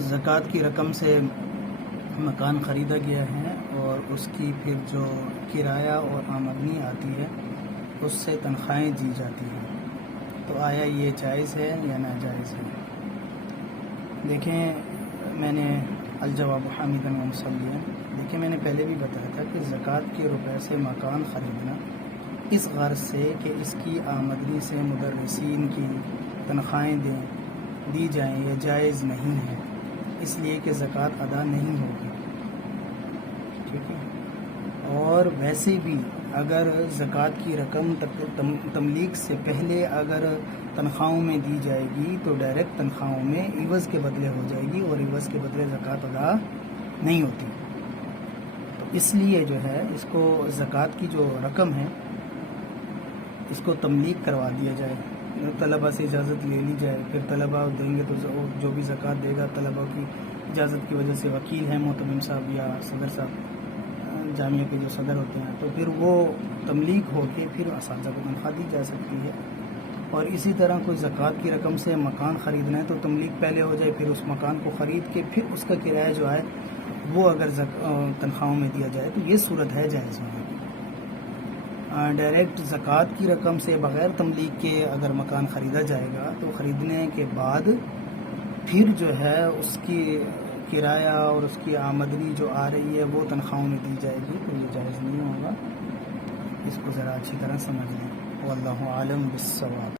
زکوٰۃ کی رقم سے مکان خریدا گیا ہے اور اس کی پھر جو کرایہ اور آمدنی آتی ہے اس سے تنخواہیں دی جاتی ہیں، تو آیا یہ جائز ہے یا ناجائز ہے؟ دیکھیں، میں نے الجواب حامداً و مصلیاً، دیکھیں میں نے پہلے بھی بتایا تھا کہ زکوٰۃ کے روپے سے مکان خریدنا اس غرض سے کہ اس کی آمدنی سے مدرسین کی تنخواہیں دی جائیں، یہ جائز نہیں ہے، اس لیے کہ زکوٰۃ ادا نہیں ہوگی، ٹھیک ہے۔ اور ویسے بھی اگر زکوٰۃ کی رقم تملیک سے پہلے اگر تنخواہوں میں دی جائے گی تو ڈائریکٹ تنخواہوں میں عوض کے بدلے ہو جائے گی، اور عوض کے بدلے زکوٰۃ ادا نہیں ہوتی، تو اس لیے جو ہے اس کو زکوٰۃ کی جو رقم ہے اس کو تملیک کروا دیا جائے، طلباء سے اجازت لے لی جائے، پھر طلباء دیں گے تو جو بھی زکوٰۃ دے گا طلباء کی اجازت کی وجہ سے وکیل ہیں معتمم صاحب یا صدر صاحب، جامعہ کے جو صدر ہوتے ہیں، تو پھر وہ تملیک ہو کے پھر اساتذہ کو تنخواہ دی جا سکتی ہے۔ اور اسی طرح کوئی زکوٰۃ کی رقم سے مکان خریدنا ہے تو تملیک پہلے ہو جائے، پھر اس مکان کو خرید کے پھر اس کا کرایہ جو ہے وہ اگر تنخواہوں میں دیا جائے تو یہ صورت ہے جائز ہونے کی۔ ڈائریکٹ زکوٰۃ کی رقم سے بغیر تملیک کے اگر مکان خریدا جائے گا تو خریدنے کے بعد پھر جو ہے اس کی کرایہ اور اس کی آمدنی جو آ رہی ہے وہ تنخواہوں میں دی جائے گی، تو یہ جائز نہیں ہوگا، اس کو ذرا اچھی طرح سمجھ لیں۔ واللہ عالم بالصواب۔